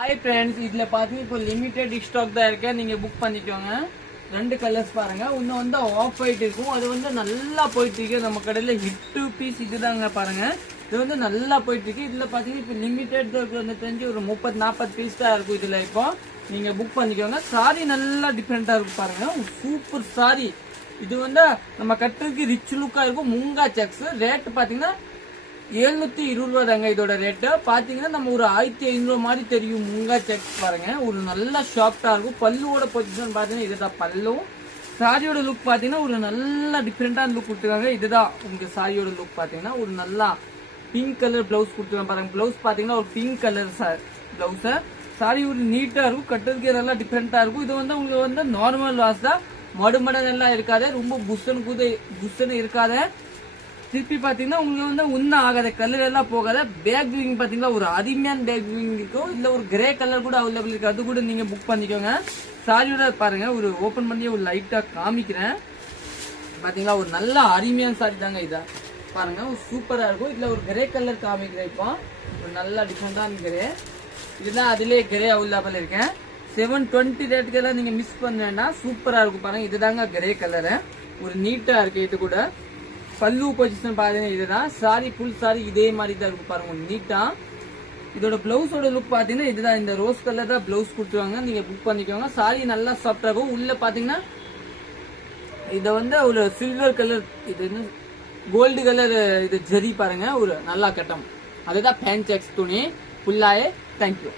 Hi friends, இதுல பாத்தீங்கன்னா இப்போ லிமிடெட் ஸ்டாக் தான் இருக்கு. நீங்க புக் பண்ணிக்கோங்க. 2 கலர்ஸ் பாருங்க. ஒன்னு வந்து ஆஃப் ஒயிட் இருக்கும், அது வந்து நல்லா போயிட்டு இருக்கு நம்ம கடையில. ஹிட் பீஸ் இதுதாங்க பாருங்க. இது வந்து நல்லா போயிட்டு இருக்கு. இதுல பாத்தீங்கன்னா இப்போ லிமிடெட் வந்து தெரிஞ்சு ஒரு 30-40 பீஸ் தான் இருக்கும் இதுல. இப்போ நீங்க புக் பண்ணிக்கோங்க. சாரி நல்லா டிஃப்ரெண்டா இருக்கும் பாருங்க. Super sorry. இது வந்து நம்ம கட்டுறதுக்கு ரிச் லுக்கா இருக்கும். முங்கா செக்ஸ் ரேட் பாத்தீங்கன்னா 720 தாங்க இதோட ரேட்டு. பாத்தீங்கன்னா நம்ம ஒரு 1500 மாதிரி தெரியும். முங்கா செக் பாருங்க, ஒரு நல்ல ஷாப்டா இருக்கும். பல்லுவோட பொசிஷன் பாத்தீங்கன்னா இதுதான் பல்லு. சாரியோட லுக் பாத்தீங்கன்னா ஒரு நல்ல டிஃப்ரெண்டான லுக் கொடுத்துருக்காங்க. இதுதான் உங்க சாரியோட லுக் பாத்தீங்கன்னா ஒரு நல்லா பிங்க் கலர் பிளவுஸ் கொடுத்துருக்காங்க பாருங்க. பிளவுஸ் பாத்தீங்கன்னா ஒரு பிங்க் கலர் பிளவுஸ். சாரி ஒரு நீட்டா இருக்கும், கட்டுறதுக்கு நல்லா டிஃப்ரெண்டா இருக்கும். இது வந்து உங்களுக்கு வந்து நார்மல் வாஷ் தான். மடுமடன் எல்லாம் இருக்காது, ரொம்ப புஷ்ஷன்னு இருக்காது. திருப்பி பாத்தீங்கன்னா உங்களுக்கு வந்து ஒன்னும் ஆகாத, கலர் எல்லாம் போகாத. பேக் விங் பாத்தீங்கன்னா ஒரு அருமையான பேக் விங் இருக்கும். இல்ல ஒரு கிரே கலர் கூட அவைலபிள் இருக்கு, அது கூட நீங்க புக் பண்ணிக்கோங்க. சாரியோட பாருங்க, ஒரு ஓபன் பண்ணி ஒரு லைட்டா காமிக்கிறேன் பாத்தீங்களா. ஒரு நல்ல அருமையான சாரி தாங்க இதா பாருங்க, ஒரு சூப்பரா இருக்கும். இதுல ஒரு கிரே கலர் காமிக்கிறேன். இப்போ ஒரு நல்ல டிஃப்ரெண்டான கிரே, இதுதான் அதுலயே கிரே அவைலபிள் இருக்கேன். 720 ரேட்டுக்கெல்லாம் நீங்க மிஸ் பண்ண வேண்டாம், சூப்பரா இருக்கும் பாருங்க. இதுதாங்க கிரே கலரு, ஒரு நீட்டா இருக்கு. இது கூட பல்லு பொசிஷன் பாருங்க, இதுதான் சாரி. ஃபுல் சாரி இதே மாதிரி தான் இருக்கும் பாருங்க, நீட்டா. இதோட பிளவுஸோட லுக் பாத்தீங்கன்னா இதுதான், இந்த ரோஸ் கலர் தான் பிளவுஸ் கொடுத்துருவாங்க. நீங்க புக் பண்ணிக்கோங்க. சாரி நல்லா சாஃப்டா இருக்கும். உள்ள பாத்தீங்கன்னா இத வந்து ஒரு சில்வர் கலர், இது கோல்டு கலர் இது ஜெரி பாருங்க, ஒரு நல்லா கட்டம். அதுதான் பேண்ட் செக்ஸ் துணி ஃபுல்லாயே. தேங்க்யூ.